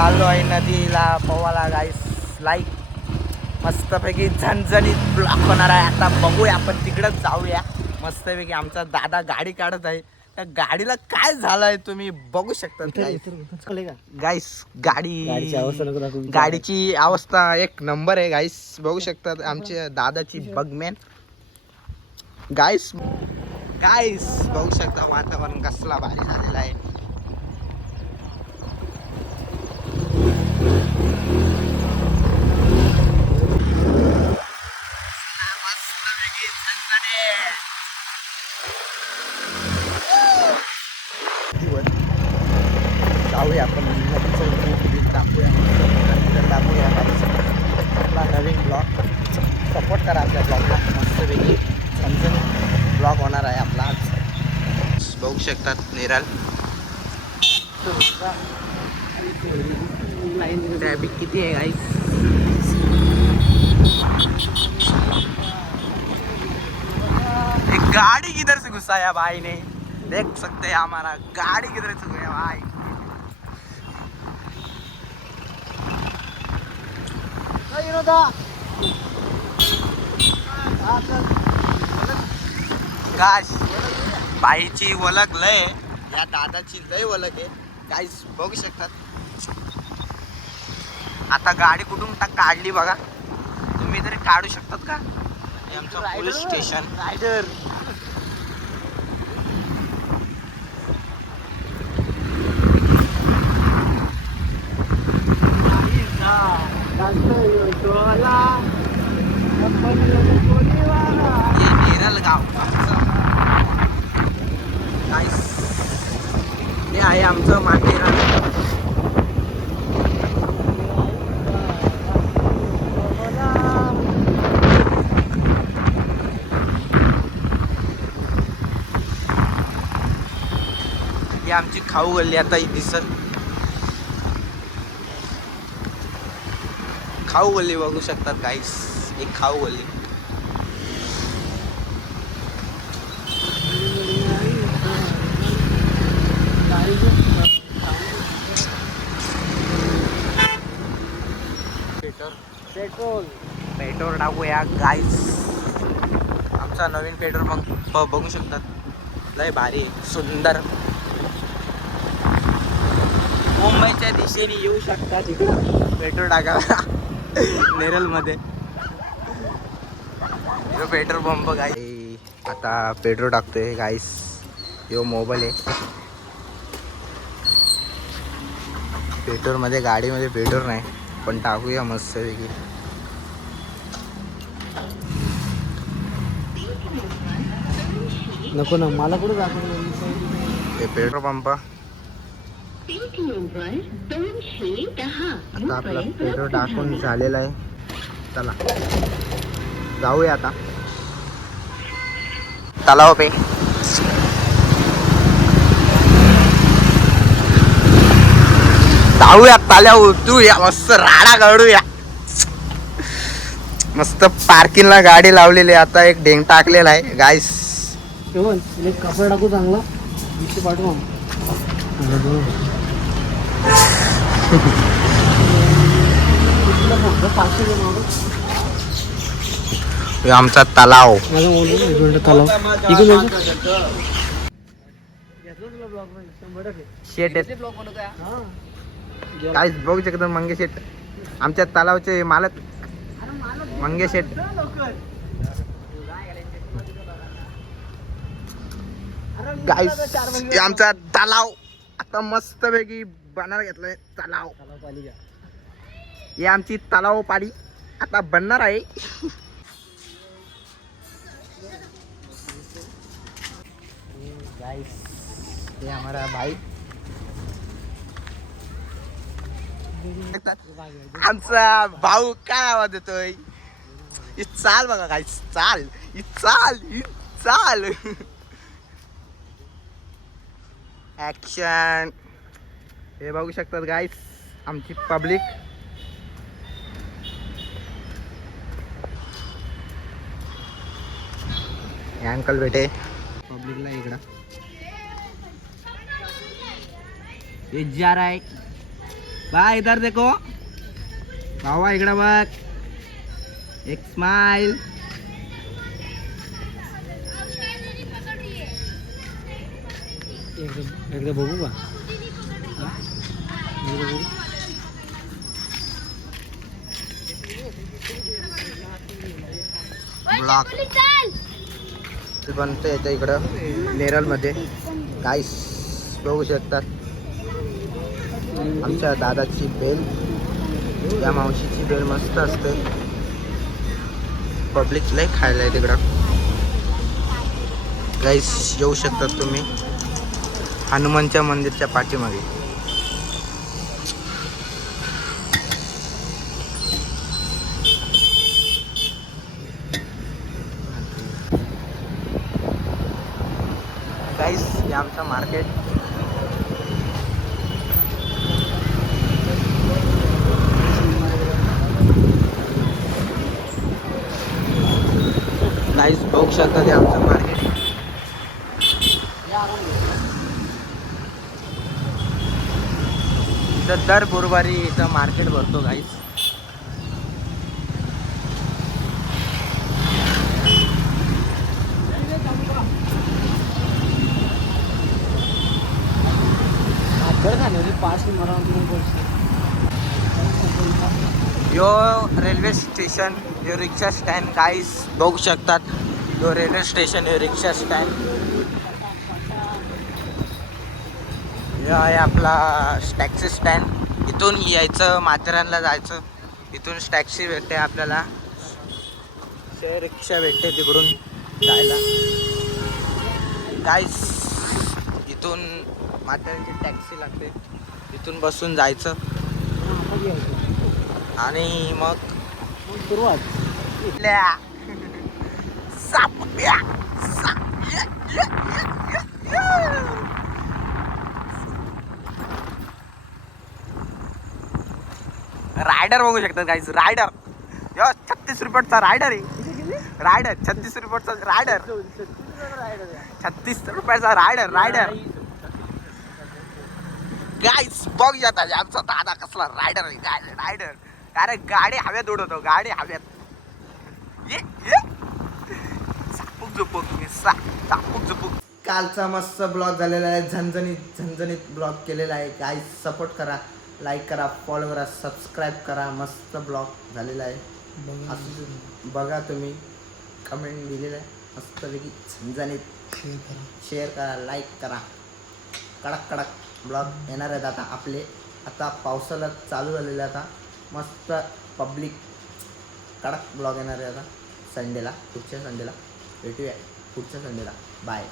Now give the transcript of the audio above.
चाललो आहे नदीला पोवाला गाईस लाईक मस्तपैकी झणझणीत ब्लॉक होणार आहे. आता बघूया आपण तिकडंच जाऊया. मस्तपैकी आमचा दादा गाडी काढत आहे. त्या गाडीला काय झालंय तुम्ही बघू शकता गाईस गाडी गाडीची अवस्था एक नंबर आहे गाईस बघू शकतात आमच्या दादाची बगमॅन गाईस गाईस बघू शकता वातावरण कसला भारी झालेला आहे मस्तपैकी झणझणीत. जाऊया आपण नदीचं रूप टाकूया नंतर टाकूया आपला नवीन ब्लॉग सपोर्ट करा आपल्या ब्लॉगला मस्तपैकी समजून ब्लॉग होणार आहे आपला आज बघू शकतात निराल. ट्रॅफिक किती आहे गाईस गाड़ी किधर से घुसाया भाई ने देख सकते हैं हमारा गाड़ी किधर से गया भाई. गाश बाईची ओळख लय. या दादाची लय ओळख आहे. काहीच बघू शकतात. आता गाडी कुठून टाक काढली बघा. तुम्ही तरी काढू शकतात का? आमचं पोलीस स्टेशन रायडर गाव. Guys, हे आहे आमचं माथेरान ही आमची खाऊ गल्ली आता ही दिसत. खाऊ गल्ली बघू शकतात काहीच एक खाऊ गल्ली. पेट्रोल. पेट्रोल टाकूया गाईस आमचा नवीन पेट्रोल पंप ब- बघू शकतात. लय भारी सुंदर. मुंबईच्या दिशेने येऊ शकतात इकडं पेट्रोल टाकायला नेरलमध्ये. यो पेट्रोल पंप गाई आता पेट्रोल टाकतोय गाईस यो मोबाईल आहे. पेट्रोलमध्ये गाडीमध्ये पेट्रोल नाही. पण टाकूया मस्त वेगळी नको ना मला कुठं दाखवलं? हे पेट्रोल पंप. आता आपला पेट्रोल टाकून झालेला आहे. चला. जाऊया आता. तलाव पे. जाऊया ताल्या उतरूया मस्त राडा काढूया मस्त पार्किंगला गाडी लावलेली आहे आता एक ढेंग टाकलेला आहे. गाईस कपडा टाकू चांगला. पाठवा. आमचा तलाव. शेट ब्लॉक काहीच बघू शकतो मंगे शेट. आमच्या तलावचे मालक मंगे शेट. गाईस आमचा तलाव आता मस्त पैकी बनणार घेतलाय तलाव. ही आमची तलाव पाडी आता बनणार आहे. हे भाई आमचा भाऊ काय आवाज येतोय चाल बघा काय चाल इ चाल इ चाल. ऍक्शन हे बघू शकतात गाईस आमची पब्लिक अंकल बेटे पब्लिकला इकडं. हे जा रहा है बा इधर देखो। भावा इकडं बघ. एक स्माइल एकदा बघू का? ब्लॉक बनतं याच्या इकडं. नेरळमध्ये काहीच बघू शकतात. आमच्या दादाची बेल या मावशीची बेल मस्त असते. पब्लिक लय खायला आहे तिकडं. गाईस येऊ शकतात तुम्ही. हनुमानच्या मंदिरच्या पाठीमागे. गाईस हे आमचं मार्केट शकता ते आमचं मार्केट. इथं दर गुरुवारी इथं मार्केट भरतो पैसे यो रेल्वे स्टेशन यो रिक्षा स्टँड काहीच बघू शकतात. यो रेल्वे स्टेशन यो रिक्षा स्टँड. यो आहे आपला टॅक्सी स्टँड. इथून यायचं माथेरानला जायचं. इथून टॅक्सी भेटते आपल्याला. रिक्षा भेटते तिकडून जायला. काहीच इथून माथेरानची टॅक्सी लागते. इथून बसून जायचं. आणि मग सुरुवात. इथल्या सापड्या रायडर बघू शकतात काहीच रायडर. यो छत्तीस रुपयाचा रायडर आहे. रायडर छत्तीस रुपयाचा रायडर. छत्तीस रुपयाचा रायडर रायडर. गाईस बघ जातात आमचा दादा कसला रायडर आहे गाय रायडर. अरे गाडी हव्यात उडवतो गाडी हव्यात ये ये. झुपूक मी सा चापूक झुपूक कालचा मस्त ब्लॉग झालेला आहे झणझणीत झणझणीत ब्लॉग केलेला आहे काय सपोर्ट करा लाईक करा फॉलो करा सबस्क्राईब करा मस्त ब्लॉग झालेला आहे असं बघा तुम्ही कमेंट दिलेलं आहे मस्तपैकी झणझणीत शेअर करा लाईक करा कडक कडक ब्लॉग येणार आहेत आता आपले आता पावसाला चालू झालेले आता मस्त पब्लिक कडक ब्लॉग येणार आहे आता संडेला पुढच्या संडेला भेटूया पुढच्या संडेला. बाय